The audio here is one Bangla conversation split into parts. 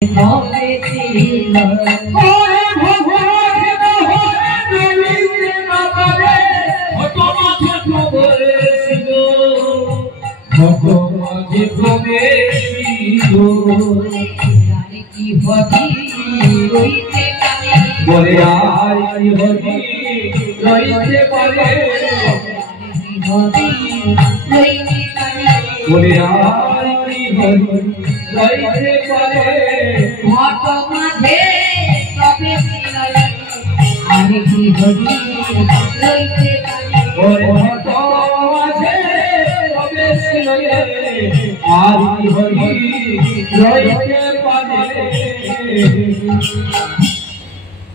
বলে আর কি হবি রইতে পারে বলে আর কি হবি রইতে পারে ঘট মাঝে তবে আর কি হবি রইতে পারে ওরে ঘট মাঝে তবে আর কি হবি রইতে পারে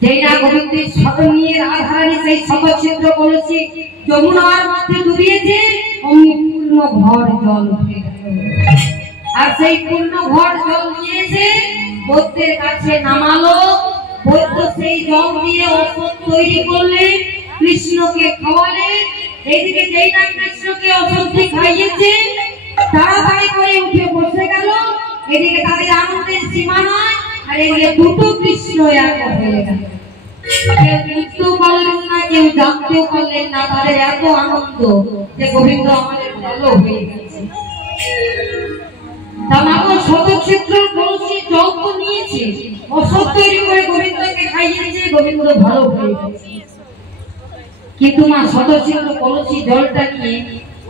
যেটা গোবিন্দের শত নিয়ে রাধারানী সেই শতচিত্র করেছে যমুনার মধ্যে ডুবিয়েছে অমনি পূর্ণ ঘর জল উঠে গেল। আর সেই পূর্ণ ঘর জল নিয়েছে বৈদ্যের কাছে নামালো। বৈদ্য সেই জল দিয়ে ওষুধ তৈরি করলে কৃষ্ণকে খাওয়ালে। এইদিকে যেই না কৃষ্ণকে ওষুধটি খাইয়েছে তাড়াতাড়ি করে উঠে বসে গেল। এদিকে তাদের আনন্দের সীমা নয়। আর এদিকে দুটো কৃষ্ণ এক হয়ে গেল। কেউ বুঝতেও পারলেন না, কেউ জানতেও পারলেন না। তাদের এত আনন্দ যে গোবিন্দ আমাদের ভালো হয়ে গেছে। তার আমার শতক্ষেত্র কলসি জল তো নিয়েছে, ওষুধ তৈরি করে গোবিন্দকে খাইয়েছে, গোবিন্দ ভালো হয়ে গেছে। কিন্তু মা শতক্ষেত্র কলসি জলটা নিয়ে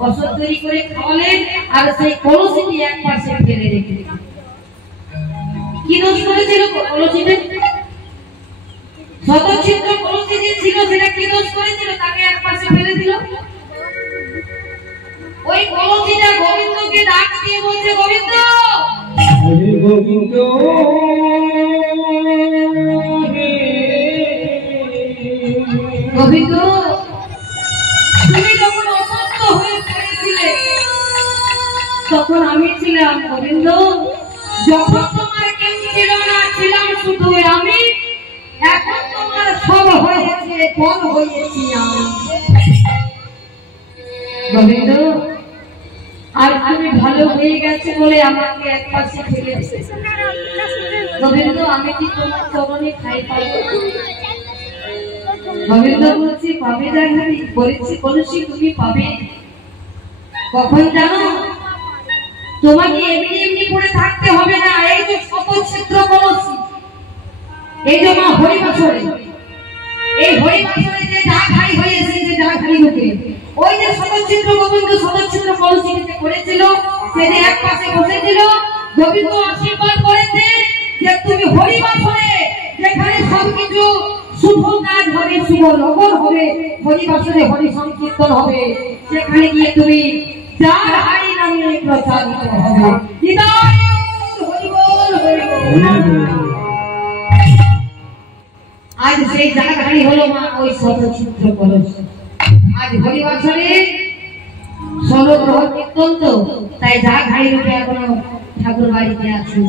ওষুধ তৈরি করে খাওয়ালেন আর সেই কলসিটি এক পাশে ফেলে রেখে দিলেন। কি দোষ করেছিল কলসিতে? শতক্ষেত্র কলসি যে ছিল সেটা কি দোষ করেছিল? তাকে এক পাশে ফেলে দিল। ওই কলসিটা গোবিন্দকে ডাক দিয়ে বলছে, গোবিন্দ গোবিন্দ গোবিন্দ, তুমি যখন অসুস্থ হয়ে পড়েছিলে তখন আমি ছিলাম গোবিন্দ। যখন তোমার কেউ ছিল না, ছিলাম শুধু আমি। এখন তোমার সব হয়েছে, ফল হয়েছি আমি। গোবিন্দ, আর তুমি ভালো হয়ে গেছে বলে আমাকে এক পাশে ফেলে দিয়েছে। গোবিন্দ, আমি কি তোমার চরণে খাই পাবো? গোবিন্দ বলছি, পাবে দেখাবি বলেছি বলেছি তুমি পাবে। কখন জানো? তোমাকে এমনি এমনি পড়ে থাকতে হবে না। এই যে শতক্ষেত্র কলসি, এই যে মা হরিবাসরে, এই হরিবাসরে যে যা খাই হয়েছে, যে যা খাই হতে, ওই যে শতক্ষেত্র গোবিন্দ শতক্ষেত্র কলসি নিতে করেছিল, সে যে এক পাশে বসেছিল। গোবিন্দ আশীর্বাদ করেছে যে তুমি হরিবাসরে যেখানে সবকিছু শুভ কাজ হবে, শুভ লগন হবে, হরিবাসরে হরি সংকীর্তন হবে, সেখানে গিয়ে তুমি চার হাড়ি নামে প্রচারিত হবে। আজ সেই জায়গাটি হলো মা ওই শতচিত্র কলসি। আজ হরিবাসরে ষোলগ্রহ কীর্তন তো, তাই যা ঘাড়ি রূপে এখনো ঠাকুর বাড়িতে আছে,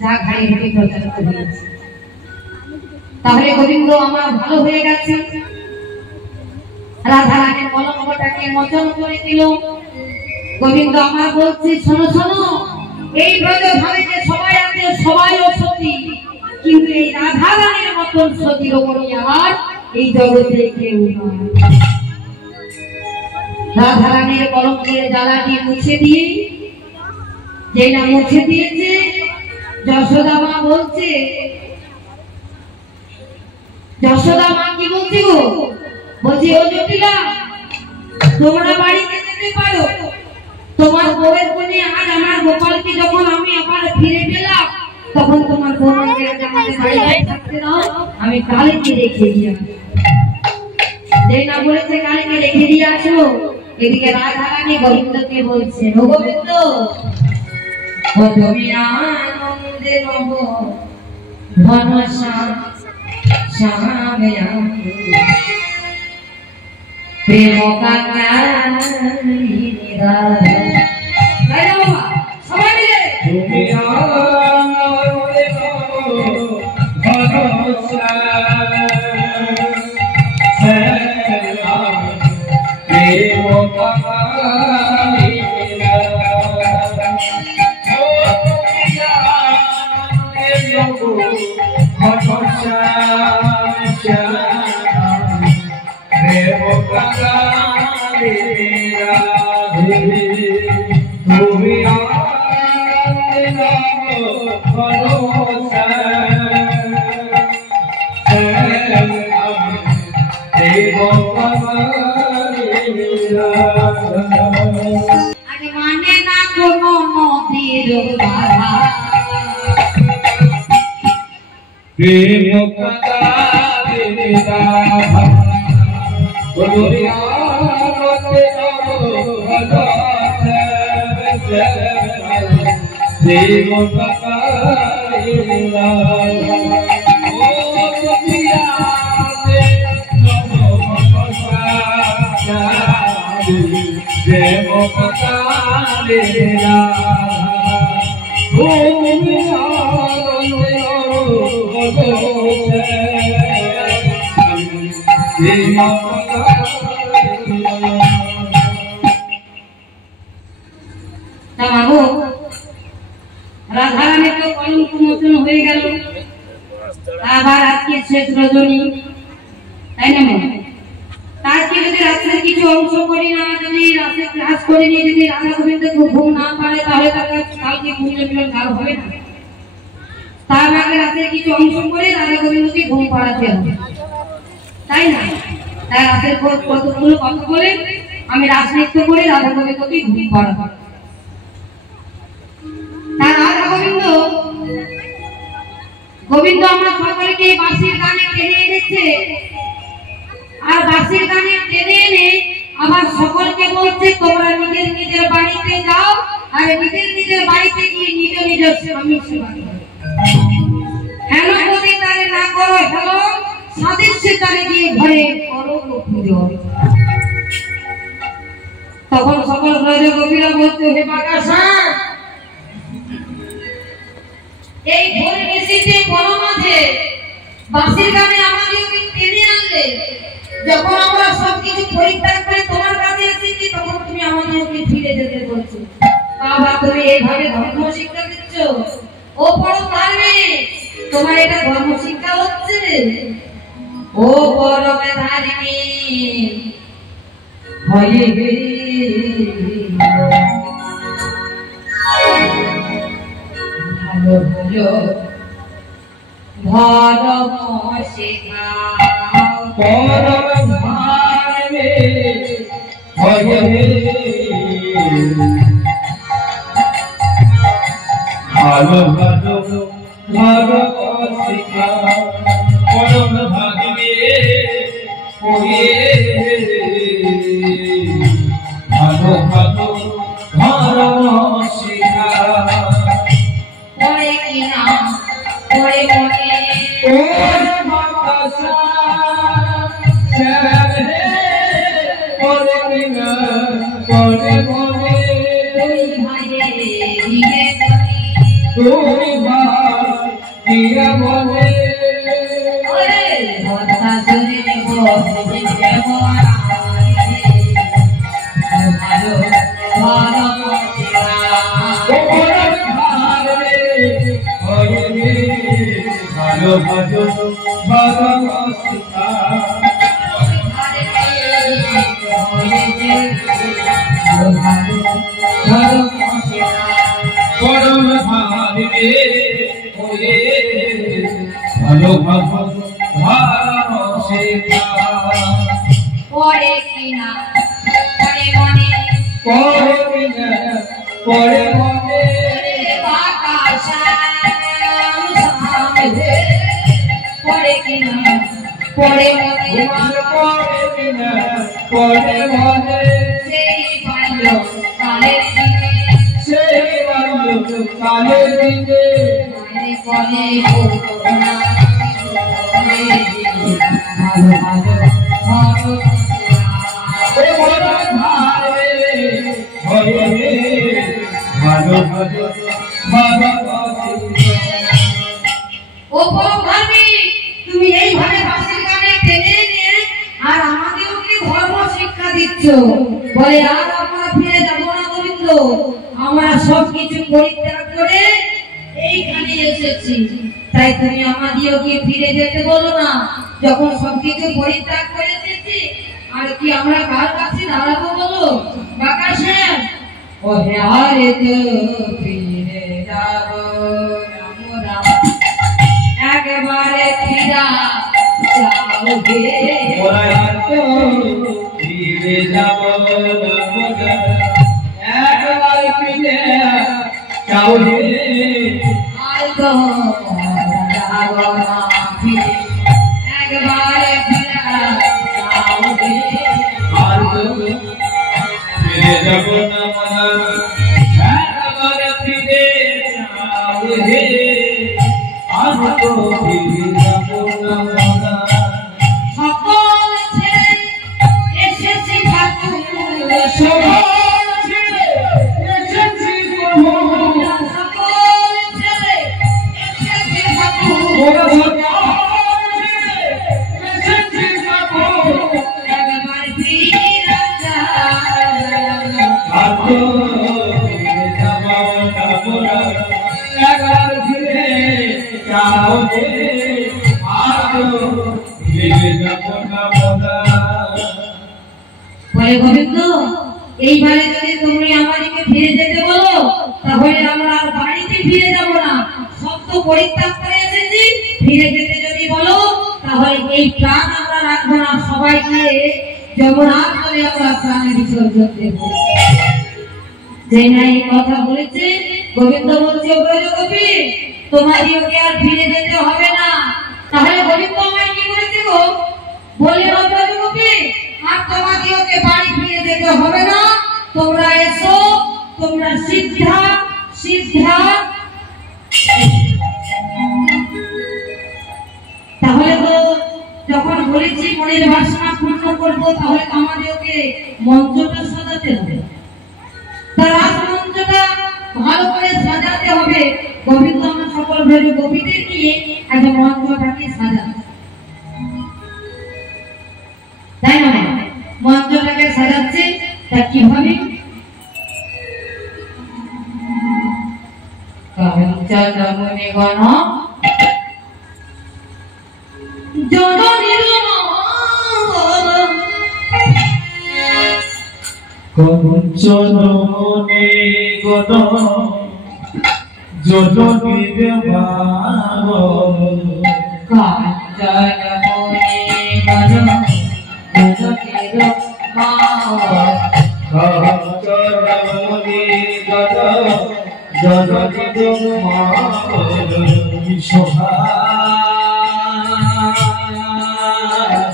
যা ঘাড়ি রূপে প্রচারিত হয়েছে। তাহলে গোবিন্দ আমার ভালো হয়ে গেছে। রাধারানীর কলঙ্কটাকে মোচন করে দিল। গোবিন্দ আমার বলছে, শোনো শোনো, এই ব্রজ ধামে যে সবাই আছে সবাইও সতী, কিন্তু এই রাধারানীর মতন সতী রমণী আমার এই জগতে কেউ নয়। রাধারানীর কলঙ্কের জ্বালাটি মুছে দিয়ে, যেই না মুছে দিয়েছে, যশোদা মা বলছে, যশোদা মা কি বলছে গো? বলছে, ও জটিলা, তোমরা বাড়িতে যেতে পারো। তোমার বউয়ের কোণে আর আমার গোপালকে যখন আমি আবার ফিরে পেলাম, তখন তোমার বউকে আমাদের বাড়িতে থাকতে দাও, আমি কালীকে রেখে দিয়ে আসবো। যেই না বলেছে কালীকে রেখে দিয়ে আসো, এদিকে রাধারানী গোবিন্দকে বলছে, ও গোবিন্দ, ও তুমি আনন্দে নব ঘনশ্যাম প্রেম সবাই মিলে জগো ভরসা প্রেম কাঙালে রাধে তুমি ভরসা প্রেম কাঙালে আরে মানে না কোনো নদীর বাধা প্রেম কাঙালে রাধা দুনিয়া মতে ভরসা প্রেম কাঙালে রাধা ও দুনিয়া প্রেম কাঙালে রাধা তুমি রাধারানী তো কলঙ্ক মোচন হয়ে গেল আবার আজকে শেষ রজনী তাই না আজকে যদি রাত্রের কিছু অংশ করি না যদি রাতের ক্লাস করে নিয়ে যদি রাধা গোবিন্দ ঘুম না পারে তাহলে তার কালকে ঘুমিয়ে মিলন কাল হবে না তার আগে রাতের কিছু অংশ করে রাধা গোবিন্দকে ঘুম পাড়াতে হবে তাই না তাই রাতের কতগুলো কথা বলে আমি রাজনৃত্য করে রাধা গোবিন্দকে ঘুম পাড়াবো তার রাধা গোবিন্দ আমরা সকলকে বাঁশির গানে টেনে এনেছে আর বাঁশির গানে টেনে এনে আবার সকলকে বলছে তোমরা নিজের নিজের বাড়িতে যাও আর নিজের নিজের বাড়িতে গিয়ে নিজ নিজের স্বামীর সেবা করো হেন যদি তারে না করো হেন সাদৃশ্যে তারে গিয়ে ঘরে করো পুজো তখন সকল ব্রজ গোপীরা বলতে হে বাকাশা এই ভোর নিশীথে বন মাঝে বাঁশির গানে আমাদেরকে টেনে আনলে যখন আমরা সবকিছু পরিত্যাগ করে তোমার কাছে এসেছি তখন তুমি আমাদেরকে ফিরে যেতে বলছো বাবা তুমি এইভাবে ধর্ম শিক্ষা দিচ্ছ ও বড় পারবে তোমার এটা ধর্ম শিক্ষা হচ্ছে ও বড় মেধারিণী হয়ে ভালো ভালো ধর্ম শেখাও পরম ভাবে হয়ে ভালো ভালো ভালো শিখা পরম ভাবে হয়ে ভালো ভালো ভালো শিখা পড়ে কিনা পড়ে মনে ও বাতাসা চলে পড়ে কিনা পড়ে মনে তুই ভাইয়ে দিকে তুমি ভাই দিয়া মনে ওরে কথা শুনে বসে দেব ভালো ভালো ভালো ভালো ভালো শিখা পরম ভাবে হয়ে ভালো ভালো ভালো শিখা পড়ে কিনা পড়ে মনে পড়ে কিনা পড়ে মনে বাকাশা সামনে পড়ে কিনা পড়ে মনে পড়ে কিনা পড়ে মনে সেই পাইলো কালের দিকে সেই বাড়লো কালের দিকে মনে পড়ে করুণা ভালো ভালো ভালো ভালো ভালো ভালো ও ভাবি তুমি এইভাবে বাঁশির গানে টেনে নিয়ে আর আমাদেরকে ধর্ম শিক্ষা দিচ্ছ বলে আর আমরা ফিরে যাব না গোবিন্দ আমরা সবকিছু পরিত্যাগ করে এইখানে এসেছি তাই তুমি আমাদিওকে ফিরে যেতে বলো না। যখন সবকিছু পরিত্যাগ করে এসেছি আর কি আমরা কার কাছে দাঁড়াবো বলো? বাকাশেন ওহে আরে তো ফিরে যাব আমরা, একবারে ফিরা যাওগে ওরা তো ফিরে যাব আমরা, একবার ফিরে যাওগে আর তো যাব না ফিরে, একবারে ফিরা যাওগে আর তো ফিরে যাব না আমরা, একবার ফিরে যাওগে আর তো ফিরে যাব না আমরা। সকল ছেড়ে এসেছি ঠাকুর, সবার ছেড়ে এসেছি প্রভু, সকল ছেড়ে এসেছি ঠাকুর, ওরা সবার ছেড়ে এসেছি প্রভু, একবার ফিরে যাও। আর তো ফিরে যাব না আমরা, একবার ফিরে যাওগে আর তো ফিরে যাব না আমরা। বলে গোবিন্দ, এইবারে যদি তুমি আমাদেরকে ফিরে যেতে বলো তাহলে আমরা আর বাড়িতে ফিরে যাব না, সব তো পরিত্যাগ করে এসেছি। ফিরে যেতে যদি বলো তাহলে এই প্রাণ আমরা রাখবো না, সবাইকে যমুনার জলে আমরা প্রাণ বিসর্জন দেব। যে না এই কথা বলেছে গোবিন্দ বলছে, বলে গোপী তোমাদিওকে আর ফিরে যেতে হবে না। তাহলে গোবিন্দ আমায় কি বলেছে গো? বলে গোপী আর তোমাদিওকে বাড়ি ফিরে যেতে হবে না, তোমরা এসো, তোমরা সিদ্ধা সিদ্ধা। তাহলে তো যখন বলেছি মনের বাসনা পূর্ণ করবো তাহলে তো আমাদেরকে মন্ত্রটা সাজাতে হবে, তার মন্ত্রটা ভালো করে সাজাতে হবে। গোবিন্দ আমার সকল ভেবে গোপীদের নিয়ে একটা মন্ত্রটাকে সাজাতে, তাই না? মন্ত্রটাকে সাজাচ্ছে তা কিভাবে? মুনিগণ জননীর কঞ্চন মুনিগণ জননীর ভাব, কাঞ্চন মুনিগণ জননীর ভাব, কঞ্চন মুনিগণ জননীর ভাব, শোভা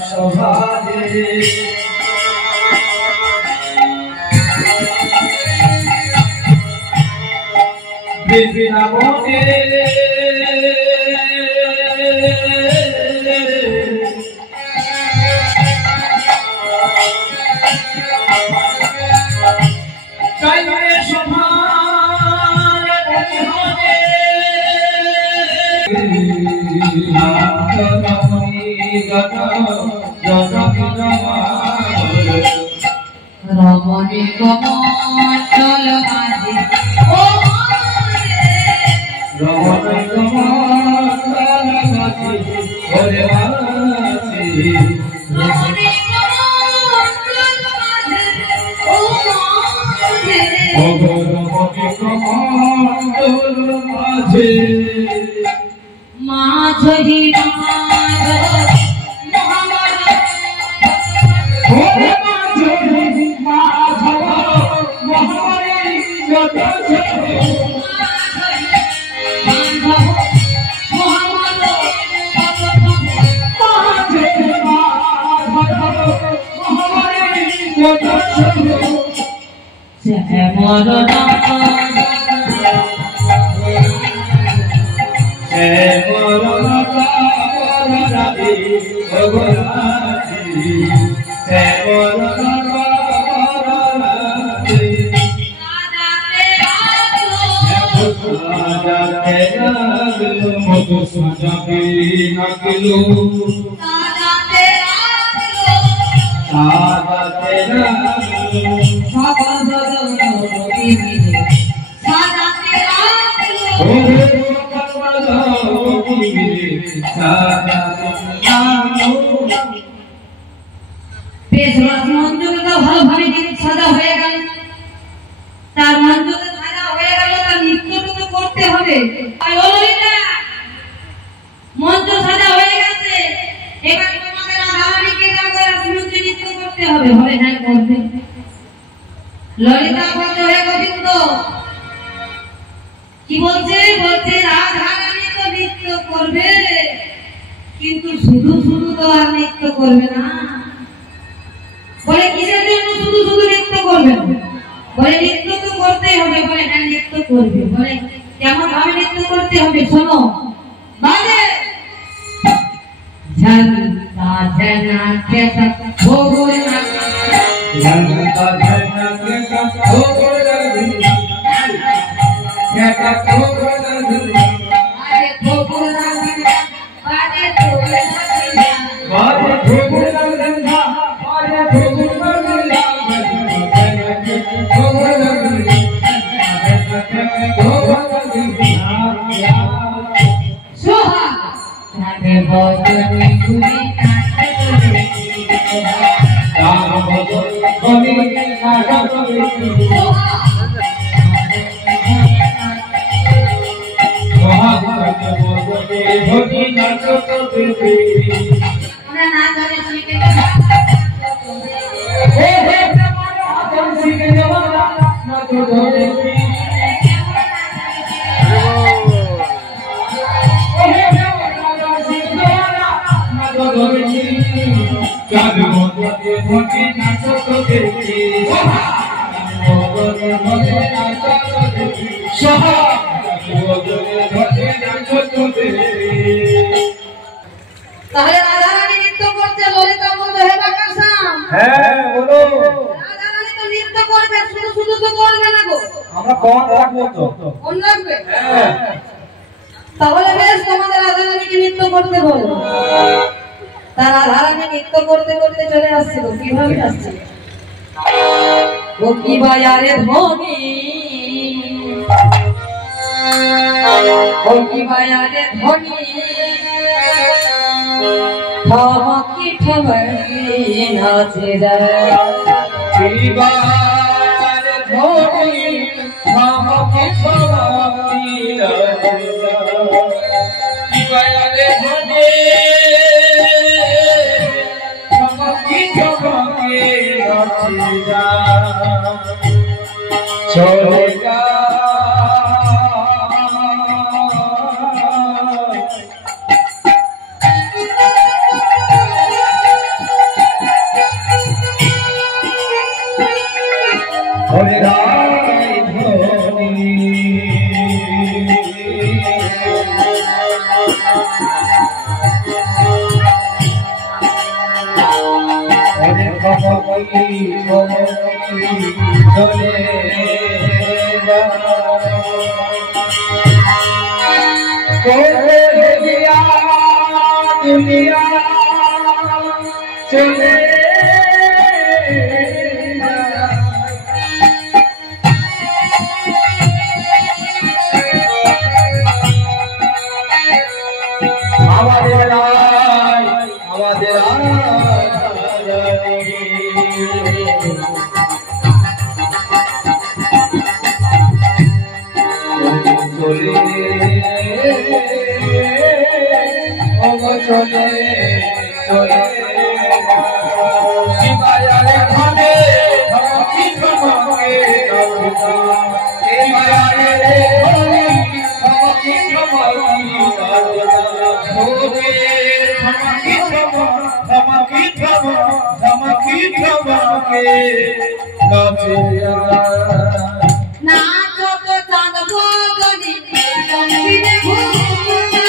শোভারে বৃন্দাবনে কাইরে সভার মনে রমণী কমণ্ডল মাঝে ও রমণী কমণ্ডল মাঝে ওরে মাঝে, রমণী কমণ্ডল মাঝে ও মাঝে, ও রমণী কমণ্ডল মাঝে, মাঝহি মাধ মহাবল, ওরে মাঝে মাধব মহাবলী যত ছেড়ে, বান্ধব মহাবল মাঝে মাধব মহাবলী যত ছেড়ে, শ্যামল বেশ মঞ্চটা ভালোভাবে সাজা হয়ে গেল, তার মঞ্চটা সাজা হয়ে গেল, তার নৃত্যটা তো করতে হবে। মঞ্চ সাজা হয়ে গেছে, এবার তোমাদের রাধারানীকে মঞ্চে নৃত্য করতে হবে। হবে হ্যাঁ করবে। ললিতা বলতে হয়ে গোবিন্দ কি বলছে? বলছে রাধারানী তো নৃত্য করবে, কিন্তু শুধু শুধু তো আর নৃত্য করবে না। বলে কিসের জন্য শুধু শুধু নৃত্য করবে? বলে নৃত্য তো করতেই হবে। বলে হ্যাঁ নৃত্য করবে। বলে কেমন ভাবে নৃত্য করতে হবে শোনো। বাজে ঝনকা ঝনকে ভোগোল ঝনকা ঝনকে ভোগোল ঝনকা ভোগোল আরে ভোগোল বাজে ভোগোল বাজে ভোগোল বাজে ভোগোল সোহা সাথে বজনে ঘুরি তার বদল বলি নাটা বলি সোহা মহাভারত বদলে বলি নাটা বলি ওরা না জানে শিখে হে হে আদম শিখে যাওয়া না তো ধরে চাঁদ মধ্যে ভোটে নাচত দেখি মগরে ভোটে নাচত দেখি সোহা মগরে ভোটে নাচত দেখি। তাহলে রাধারানী নৃত্য করছে, ললিতা বলবে হে বাকাসাম। হ্যাঁ বলো। রাধারানী তো নৃত্য করবে, শুধু শুধু তো করবে না গো। আমরা কোন রাখবো তো? কোন রাখবে? হ্যাঁ। তাহলে বেশ তোমাদের রাধারানীকে নৃত্য করতে বলো। তার রাধারানী নৃত্য করতে করতে চলে আসছিল। কিভাবে আসছিল? ও কি বায়ারে ধনি, ও কি বায়ারে ধনি, ঠমকি ঠমকি নাচে যায়। বিবার ধরি ধমকি ধমকি বিবারে ধরে ধমকি ধমকি চলে যা ধরে রায় ধরি চলে দুনিয়া চলে আমাদের রায় আমাদের চলে চলে চলে মায়ারে ধনে ধমকি ধমকে মায়ারে ধনে ধমকি ধমকি ধমকি ধমকে নাচে নাচো তো চাঁদ বদনি রঙিনে ঘুমনা।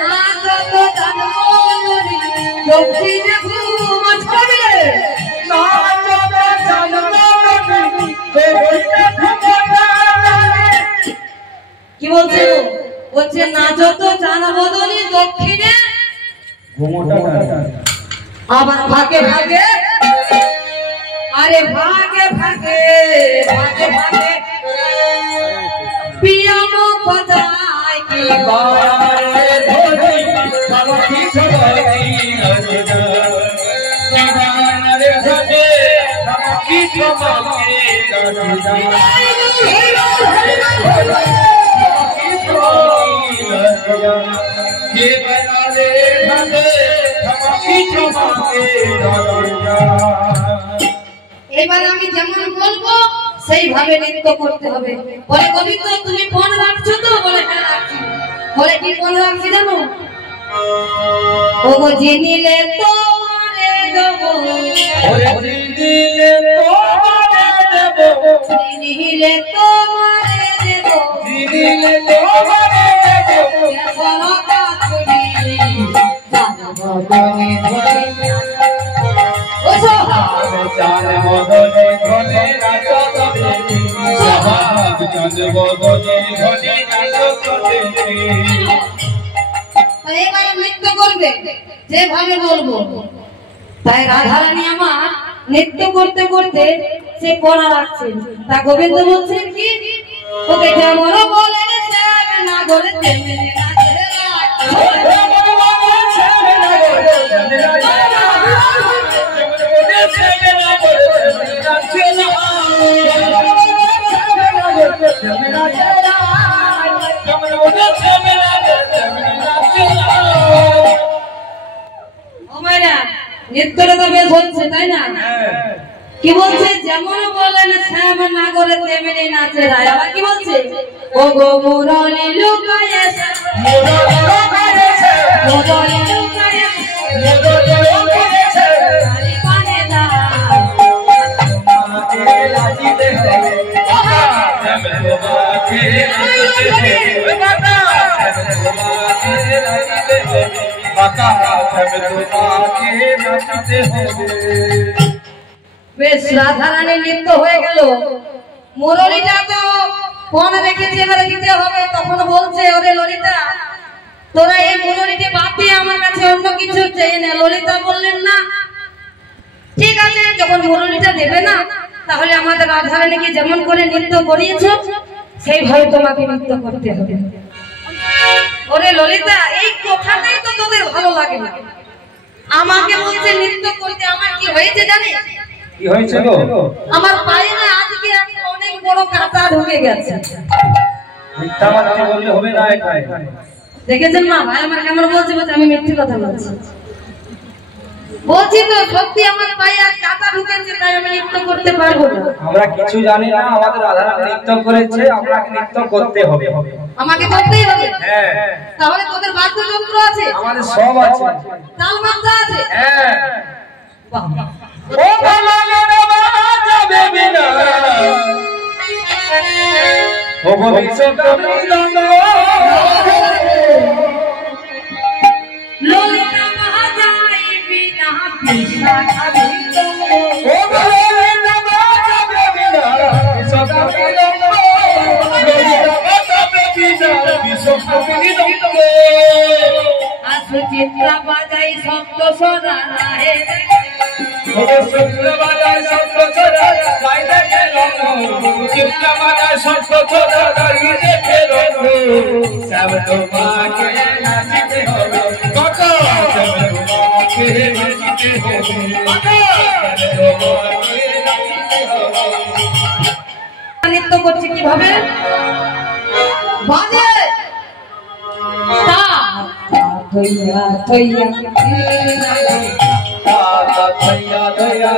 নাচো তো চাঁদ বদনি রঙিনে ঘুমনা ছড়ে। কি বলছে? বলছে নাচো তো চাঁদ বদনি দক্ষিণে, আবার ভাগে ভাগে अरे भागे भागे भागे भागे पियानो बजाए की बारे धोनी सबकी सबकी बारे धोनी सबकी सबकी ये बना ले धोनी सबकी सबकी এবার আমি যেমন বলবো সেইভাবে নৃত্য করতে হবে। বলে গোবিন্দ তুমি ফোন রাখছো তো? বলে হ্যাঁ রাখছি। বলে কি ফোন রাখছি জানো? ওগো জিনিলে তোমারে দেব, ওরে জিনিলে তোমারে দেব, জিনিলে তোমারে দেব, জিনিলে তোমারে দেব, সরকা তুমি জানবো তুমি ধরে ও সোহাগ চাঁদ বদনে ধনে নাচো তুমি, সোহাগ চাঁদ বদনে ধনে নাচো তুমি। এবার নৃত্য করবে যেভাবে বলবো। তাই রাধারানী আমার নৃত্য করতে করতে সে পড়া রাখছে। তা গোবিন্দ বলছেন কি ওকে যেমন বলে না বলে তেমনি নাচে নৃত্যটা তো বেশ হচ্ছে তাই না? কি বলছে? যেমন বলেন শ্যাম না করে তেমনি নাচে রায়। আবার কি বলছে? ও গো মুরলি লুকায় মুরলি লুকায় পানে দা বেশ রাধারানী নৃত্য হয়ে গেল। মুরলিটা তো ফোন রেখেছে, এবারে দিতে হবে। তখন বলছে ওরে ললিতা তোরা এই মুরলিটি বাদ দিয়ে আমার কাছে অন্য কিছু চেয়ে নে। ললিতা বললেন না ঠিক আছে, যখন মুরলিটা দেবে না তাহলে আমাদের রাধারানীকে যেমন করে নৃত্য করিয়েছ সেইভাবে তোমাকে নৃত্য করতে হবে। ওরে ললিতা এই কথাটাই তো তোদের ভালো লাগে না। আমাকে বলছে নৃত্য করতে, আমার কি হয়েছে জানিস? কি হয়েছে গো? আমার পায়ে না আজকে অনেক বড় কাঁটা ঢুকে গেছে। মিথ্যা কথা বললে হবে না। এটা দেখেছেন মা ভাই আমার কেমন বলছে? বলছে আমি মিথ্যে কথা বলছি। বলছি তো সত্যি আমার পায়ে আর কাঁটা ঢুকেছে, তাই আমি নৃত্য করতে পারবো না। আমরা কিছু জানি না, আমাদের রাধারানী নৃত্য করেছে, আপনাকে নৃত্য করতে হবে। আমাকে করতেই হবে? হ্যাঁ। তাহলে তোদের বাদ্যযন্ত্র আছে? আমাদের সব আছে। তাল মাত্রা আছে? হ্যাঁ। বাহ ও ভালো যাবে বিনা ও ভবিষ্যৎ মিলন ললিতা বাজাই বিনা কৃষ্ণা খাবি ও ভালো যাবে বিনা ভবিষ্যৎ মিলন ললিতা বাজাবে বিনা ভবিষ্যৎ মিলন আসু চিত্রা বাজাই সপ্ত সদা রাহে বাজায় শব্দ ছড়া যাই দেখে চিত্রা বাজায় শব্দ ছড়া যাই দেখে সব তোমাকে নাচতে হবে কাকা সব তোমাকে নাচতে হবে কাকা নৃত্য করছে কিভাবে? বাজে তা থইয়া থইয়া ধৈয়া ধৈয়া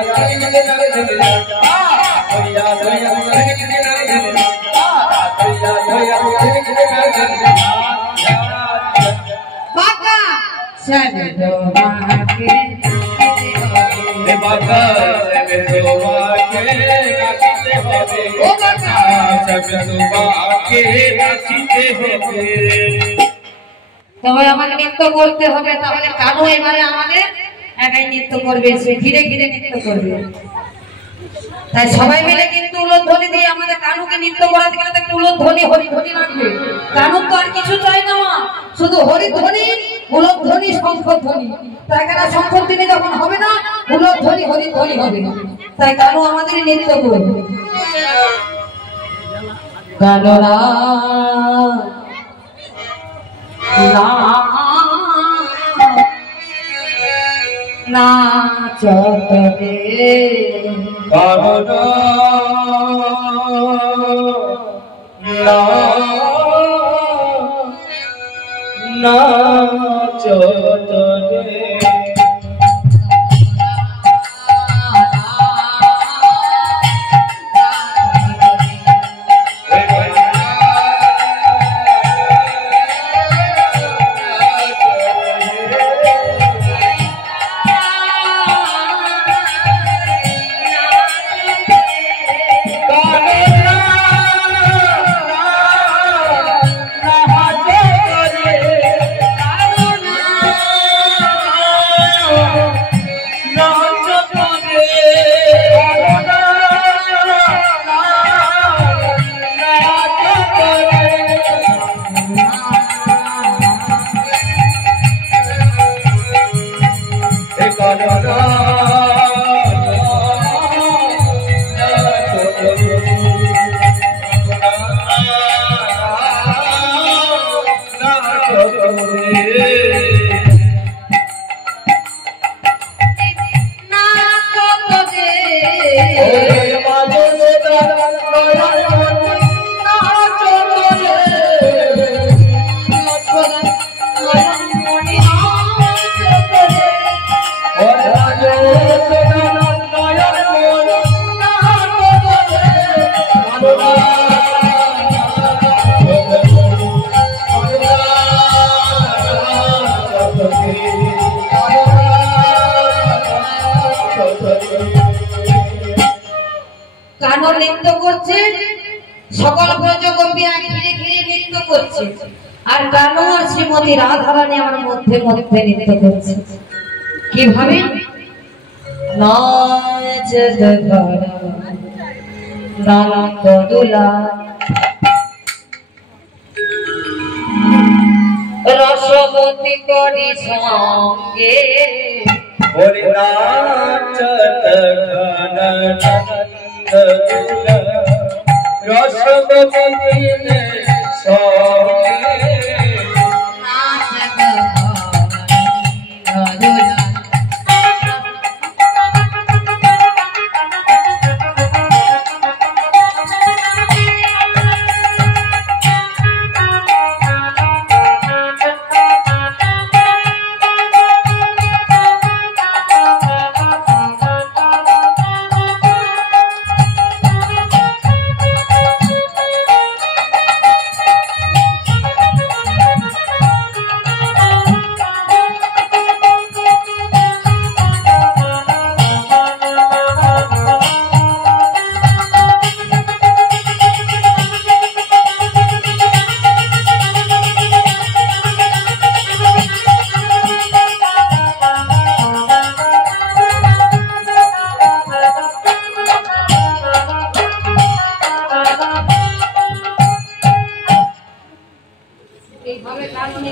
বাকা শব্দ মাকে বাবা তোমাকে নাচতে হবে ও বাকা তোমাকে নাচতে হবে। তবে আমাকে নৃত্য করতে হবে। তাহলে কানু এবারে আমাদের একাই নৃত্য করবে, সে ঘিরে ঘিরে নৃত্য করবে। তাই সবাই মিলে কিন্তু উলধ্বনি দিয়ে আমাদের কানুকে নৃত্য করাতে গেলে একটা উলধ্বনি হরিধ্বনি লাগবে। কানু তো আর কিছু চাই না মা, শুধু হরিধ্বনি উলধ্বনি শঙ্খধ্বনি। তাই এখানে শঙ্খধ্বনি যখন হবে না উলধ্বনি হরিধ্বনি হবে। তাই গানও আমাদের নৃত্য করবে। গানরা নাচতে গানরা নাচতে নৃত্য করছে, সকল ব্রজগোপীরা ঘিরে ঘিরে নৃত্য করছে, আর গানও আর শ্রীমতী রাধারানী আমার মধ্যে মধ্যে নৃত্য করছে। কিভাবে? রসবতী করি সঙ্গে রসবতী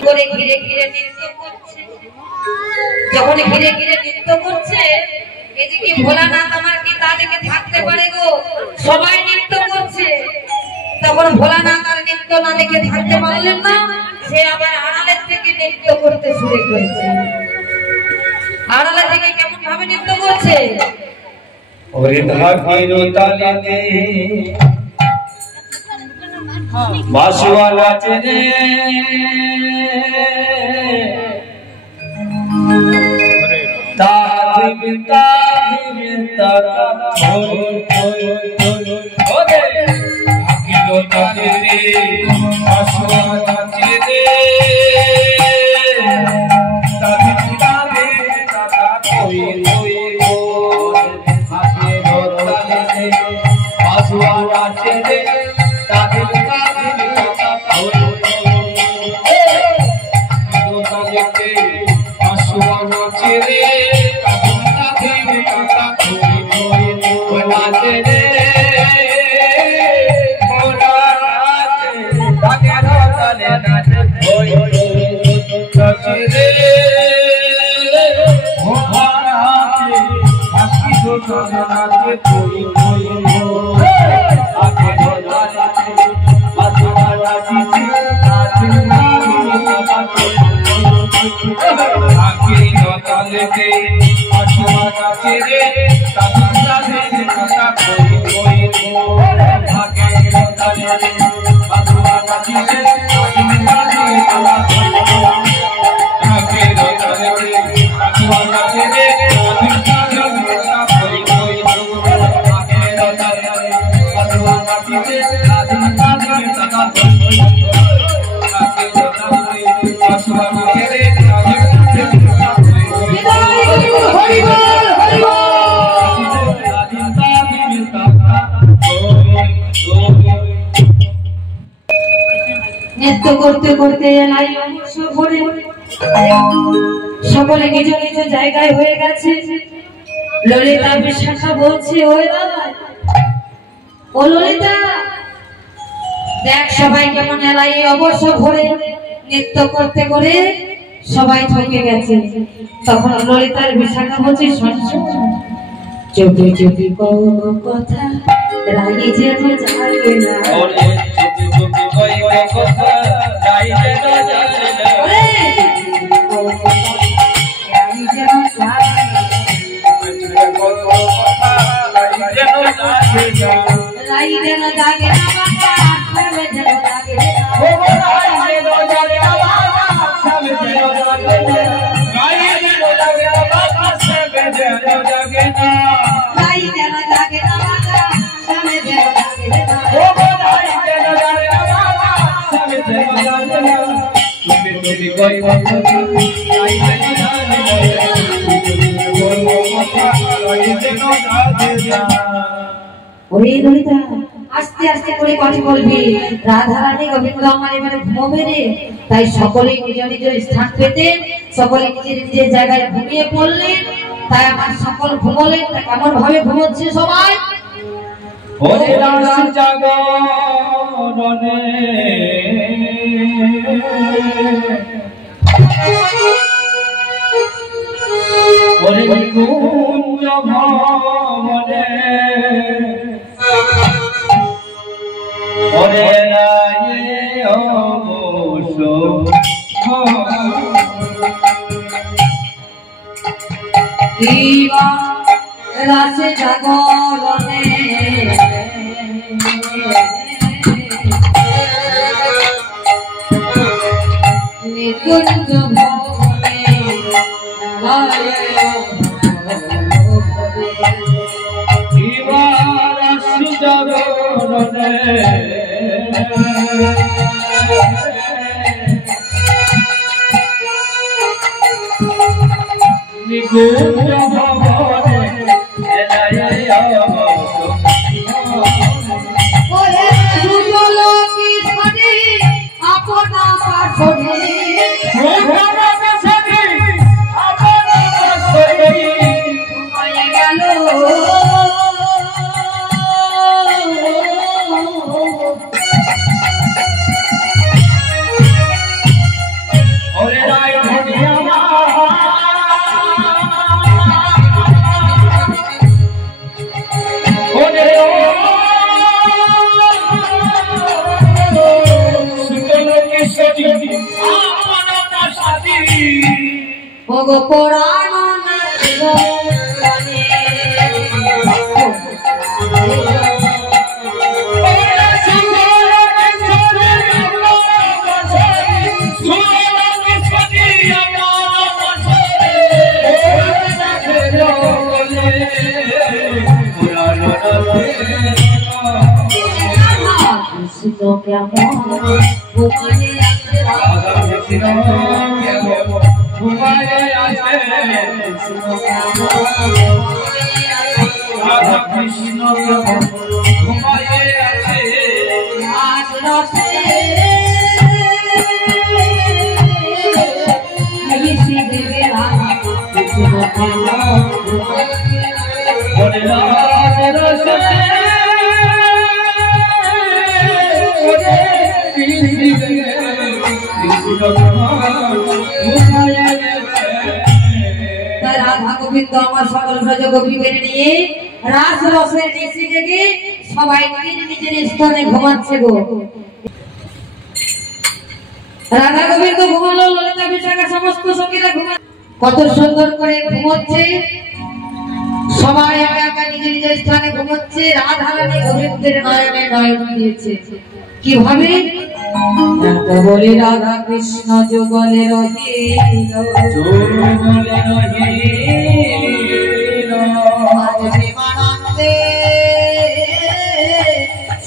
করে ঘিরে ঘিরে নৃত্য করছে। যখন ঘিরে ঘিরে নৃত্য করছে, এদিকে ভোলানাথ আমার কি তা দেখে থাকতে পারে গো? সবাই নৃত্য করছে, তখন ভোলানাথ আর নৃত্য না দেখে থাকতে পারলেন না, সে আবার আড়ালের থেকে নৃত্য করতে শুরু করেছে। আড়ালে থেকে কেমন ভাবে নৃত্য করছে? ওরে ধাগির তালিতে বাসুয়া নাচে রে, তাহিম তাহিম তারা ওরে ধাগির তালিতে বাসুয়া নাচে রে, তাহিম তাহিম তারা কই কই ধাগির তালিতে বাসুয়া নাচে রে, তাহিম তাহিম তারা ওরে বাসুয়া নাচে রে, তাহিম তাহিম তারা কই কই নাচে রে, নাচে ওই নাচে রে, ও নাচে হাসি তো নাচে आगे कोई कोई हो आगे बोला बासुआ नाची से आगे नताले के बासुआ नाचे रे ताता से कथा कोई कोई हो आगे नताले के बासुआ नाची से आगे नताले आगे नताले के बासुआ नाचे रे नृत्य करते करते সকলে নিজ নিজ জায়গায় হয়ে গেছে। ললিতা বিশাখা বলছে ও ললিতা দেখ সবাই কেমন এলাই অবশ্য ভরে নৃত্য করতে করে সবাই থকে গেছে। তখন ললিতার বিশাখা বলছে চুপি চুপি কথা রাই যেন জাগে না আস্তে আস্তে করে কথা বলবি। রাধারানী গোবিন্দ আমার এবারে ঘুমোবে রে। তাই সকলে নিজ নিজ স্থান পেতে সকলে নিজের নিজের জায়গায় ঘুমিয়ে পড়লেন। তাই আমার সকল ঘুমোলেন। কেমন ভাবে ঘুমোচ্ছে সবাই? রাসে জাগরণে নিকুঞ্জ ভবনে রাসে জাগরণে নিকুঞ্জ ভবনে পুরানো রাধা গোবিন্দ কিন্তু আমার সকল ব্রজ গোপীদের নিয়ে রাস রসের নেশে জেগে সবাই নিজের নিজের স্থানে ঘুমাচ্ছে গো। রাধা গোবিন্দ ঘুমালো, ললিতা বিশাখা সমস্ত সখীরা ঘুমা, কত সুন্দর করে ঘুমোচ্ছে, সবাই একা একা নিজের নিজের স্থানে ঘুমোচ্ছে। রাধা রানী গোবিন্দের নয়নে নয়ন দিয়েছে কিভাবে? বলে রাধা কৃষ্ণ যুগলে রহিল,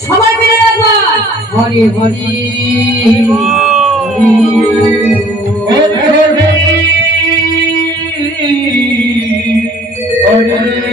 সবাই মিলে একবার হরি হরি হরি হরি